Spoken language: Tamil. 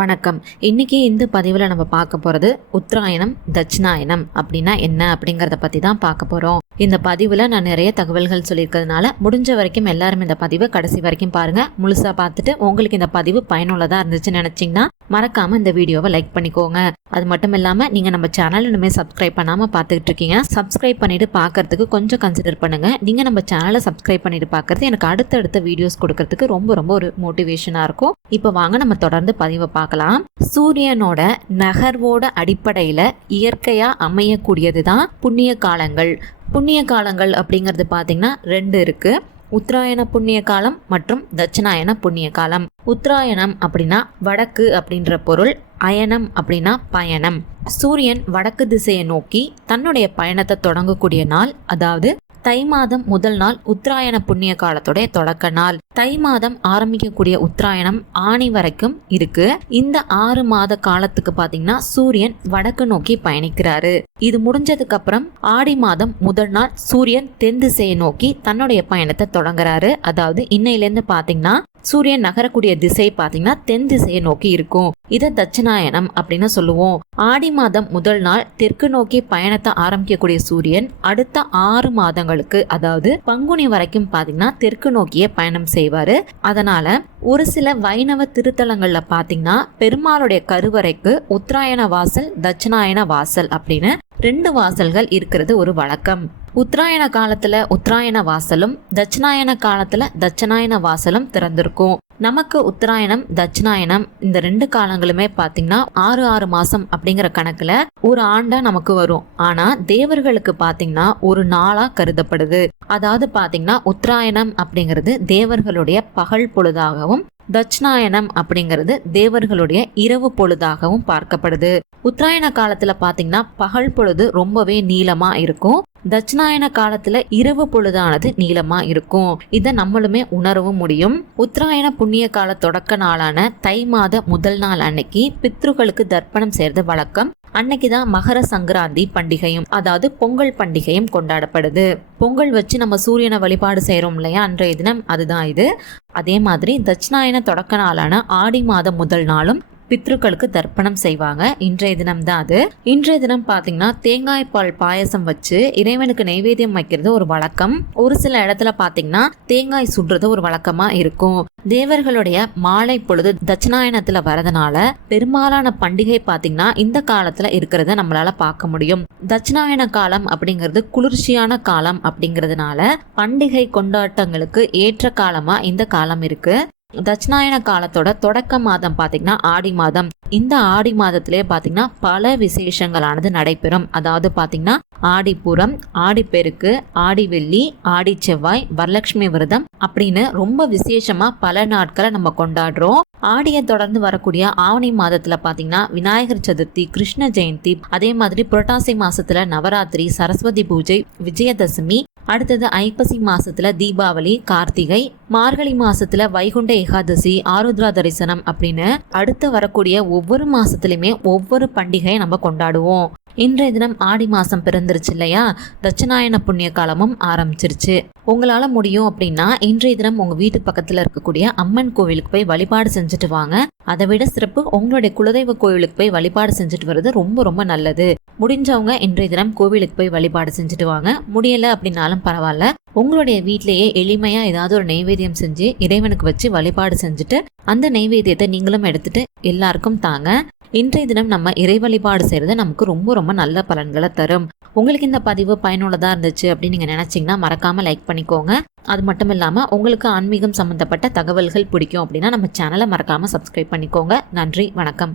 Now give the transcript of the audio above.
வணக்கம். இன்னைக்கு இந்த பதிவில் நம்ம பார்க்க போகிறது உத்தராயணம் தட்சிணாயனம் அப்படின்னா என்ன அப்படிங்கிறத பற்றி தான் பார்க்க போகிறோம். இந்த பதிவில் நான் நிறைய தகவல்கள் சொல்லியிருக்கிறதுனால முடிஞ்ச வரைக்கும் எல்லாரும் இந்த பதிவை கடைசி வரைக்கும் பாருங்கள். முழுசாக பார்த்துட்டு உங்களுக்கு இந்த பதிவு பயனுள்ளதாக இருந்துச்சுன்னு நினச்சிங்கன்னா மறக்காமல் இந்த வீடியோவை லைக் பண்ணிக்கோங்க. அது மட்டும் இல்லாமல் நீங்கள் நம்ம சேனல் இனிமேல் சப்ஸ்கிரைப் பண்ணாமல் பார்த்துக்கிட்டு இருக்கீங்க. சப்ஸ்கிரைப் பண்ணிட்டு பார்க்கறதுக்கு கொஞ்சம் கன்சிடர் பண்ணுங்கள். நீங்கள் நம்ம சேனலை சப்ஸ்கிரைப் பண்ணிட்டு பார்க்கறது எனக்கு அடுத்தடுத்த வீடியோஸ் கொடுக்கறதுக்கு ரொம்ப ஒரு மோட்டிவேஷனாக இருக்கும். இப்போ வாங்க நம்ம தொடர்ந்து பதிவை பார்க்கலாம். சூரியனோட நகர்வோட அடிப்படையில இயற்கையா அமையக்கூடியது தான் புண்ணிய காலங்கள். புண்ணிய காலங்கள் அப்படிங்கிறது பார்த்தீங்கன்னா 2 இருக்கு. உத்தராயண புண்ணிய காலம் மற்றும் தட்சிணாயன புண்ணிய காலம். உத்தராயணம் அப்படின்னா வடக்கு அப்படின்ற பொருள், அயனம் அப்படின்னா பயணம். சூரியன் வடக்கு திசையை நோக்கி தன்னுடைய பயணத்தை தொடங்கக்கூடிய நாள், அதாவது தை மாதம் முதல் நாள் உத்தராயண புண்ணிய காலத்துடைய தொடக்க நாள். தை மாதம் ஆரம்பிக்கக்கூடிய உத்தராயணம் ஆணி வரைக்கும் இருக்கு. இந்த 6 மாத காலத்துக்கு பாத்தீங்கன்னா சூரியன் வடக்கு நோக்கி பயணிக்கிறாரு. இது முடிஞ்சதுக்கு அப்புறம் ஆடி மாதம் முதல் நாள் சூரியன் தென் திசையை நோக்கி தன்னுடைய பயணத்தை தொடங்குறாரு. அதாவது இன்னையிலேருந்து பாத்தீங்கன்னா சூரியன் நகரக்கூடிய திசை பாத்தீங்கன்னா தென் திசையை நோக்கி இருக்கும். இதை தட்சிணாயனம் அப்படின்னு சொல்லுவோம். ஆடி மாதம் முதல் நாள் தெற்கு நோக்கி பயணத்தை ஆரம்பிக்கக்கூடிய சூரியன் அடுத்த 6 மாதங்களுக்கு, அதாவது பங்குனி வரைக்கும் பாத்தீங்கன்னா தெற்கு நோக்கியே பயணம் செய்வாரு. அதனால ஒரு சில வைணவ திருத்தலங்கள்ல பாத்தீங்கன்னா பெருமாளுடைய கருவறைக்கு உத்தராயண வாசல், தட்சிணாயன வாசல் அப்படின்னு 2 வாசல்கள் இருக்கிறது ஒரு வழக்கம். உத்தராயண காலத்துல உத்தராயண வாசலும் தட்சிணாயன காலத்துல தட்சிணாயன வாசலும் திறந்திருக்கும். நமக்கு உத்தராயணம் தட்சிணாயனம் இந்த 2 காலங்களுமே பாத்தீங்கன்னா 6 மாசம் அப்படிங்கிற கணக்குல ஒரு ஆண்டா நமக்கு வரும். ஆனா தேவர்களுக்கு பாத்தீங்கன்னா ஒரு நாளா கருதப்படுது. அதாவது பாத்தீங்கன்னா உத்தராயணம் அப்படிங்கிறது தேவர்களுடைய பகல் பொழுதாகவும், தட்சிணாயனம் அப்படிங்கிறது தேவர்களுடைய இரவு பொழுதாகவும் பார்க்கப்படுது. உத்தராயண காலத்துல பாத்தீங்கன்னா பகல் பொழுது ரொம்பவே நீளமா இருக்கும். தட்சிணாயன காலத்துல இரவு பொழுதானது நீளமா இருக்கும். இதை நம்மளுமே உணரவும் முடியும். உத்தராயண புண்ணிய கால தொடக்க நாளான தை மாத முதல் நாள் அன்னைக்கு பித்ருக்களுக்கு தர்ப்பணம் செய்யறது வழக்கம். அன்னைக்குதான் மகர சங்கராந்தி பண்டிகையும், அதாவது பொங்கல் பண்டிகையும் கொண்டாடப்படுது. பொங்கல் வச்சு நம்ம சூரியனை வழிபாடு செய்யறோம் இல்லையா, அன்றைய தினம் அதுதான் இது. அதே மாதிரி தட்சிணாயன தொடக்க நாளான ஆடி மாதம் முதல் நாளும் பித்ருக்களுக்கு தர்ப்பணம் செய்வாங்க. இன்றைய தினம் தான் அது. இன்றைய தினம் பாத்தீங்கன்னா தேங்காய் பால் பாயசம் வச்சு இறைவனுக்கு நைவேத்தியம் வைக்கிறது ஒரு வழக்கம். ஒரு சில இடத்துல பாத்தீங்கன்னா தேங்காய் சுடுறது ஒரு வழக்கமா இருக்கும். தேவர்களுடைய மாலை பொழுது தட்சிணாயனத்துல வரதுனால பெரும்பாலான பண்டிகை பாத்தீங்கன்னா இந்த காலத்துல இருக்கிறத நம்மளால பார்க்க முடியும். தட்சிணாயன காலம் அப்படிங்கிறது குளிர்ச்சியான காலம் அப்படிங்கிறதுனால பண்டிகை கொண்டாட்டங்களுக்கு ஏற்ற காலமா இந்த காலம் இருக்கு. தட்சிணாயன காலத்தோட தொடக்க மாதம் பாத்தீங்கன்னா ஆடி மாதம். இந்த ஆடி மாதத்திலே பாத்தீங்கன்னா பல விசேஷங்களானது நடைபெறும். அதாவது பாத்தீங்கன்னா ஆடிப்பூரம், ஆடிப்பெருக்கு, ஆடி வெள்ளி, ஆடி செவ்வாய், வரலட்சுமி விரதம் அப்படின்னு ரொம்ப விசேஷமா பல நாட்களை நம்ம கொண்டாடுறோம். ஆடியை தொடர்ந்து வரக்கூடிய ஆவணி மாதத்துல பாத்தீங்கன்னா விநாயகர் சதுர்த்தி, கிருஷ்ண ஜெயந்தி, அதே மாதிரி புரட்டாசி மாசத்துல நவராத்திரி, சரஸ்வதி பூஜை, விஜயதசமி, அடுத்தது ஐப்பசி மாசத்துல தீபாவளி, கார்த்திகை, மார்கழி மாசத்துல வைகுண்ட ஏகாதசி, ஆருத்ரா தரிசனம் அப்படின்னு அடுத்து வரக்கூடிய ஒவ்வொரு மாசத்துலயுமே ஒவ்வொரு பண்டிகையை நம்ம கொண்டாடுவோம். இன்றைய தினம் ஆடி மாசம் பிறந்துருச்சு இல்லையா, தட்சிணாயன புண்ணிய காலமும் ஆரம்பிச்சிருச்சு. உங்களால முடியும் அப்படின்னா இன்றைய தினம் உங்க வீட்டு பக்கத்துல இருக்கக்கூடிய அம்மன் கோவிலுக்கு போய் வழிபாடு செஞ்சுட்டு வாங்க. அதை விட சிறப்பு உங்களுடைய குலதெய்வ கோவிலுக்கு போய் வழிபாடு செஞ்சுட்டு வர்றது ரொம்ப நல்லது. முடிஞ்சவங்க இன்றைய தினம் கோவிலுக்கு போய் வழிபாடு செஞ்சுட்டு வாங்க. முடியல அப்படின்னாலும் பரவாயில்ல, உங்களுடைய வீட்டிலேயே எளிமையா ஏதாவது ஒரு நைவேத்தியம் செஞ்சு இறைவனுக்கு வச்சு வழிபாடு செஞ்சுட்டு அந்த நைவேத்தியத்தை நீங்களும் எடுத்துட்டு எல்லாருக்கும் தாங்க. இன்றைய தினம் நம்ம இறை வழிபாடு செய்யறது நமக்கு ரொம்ப நல்ல பலன்களை தரும். உங்களுக்கு இந்த பதிவு பயனுள்ளதா இருந்துச்சு அப்படின்னு நீங்க நினைச்சீங்கன்னா மறக்காம லைக் பண்ணிக்கோங்க. அது மட்டும் இல்லாம உங்களுக்கு ஆன்மீகம் சம்பந்தப்பட்ட தகவல்கள் பிடிக்கும் அப்படின்னா நம்ம சேனலை மறக்காம சப்ஸ்கிரைப் பண்ணிக்கோங்க. நன்றி, வணக்கம்.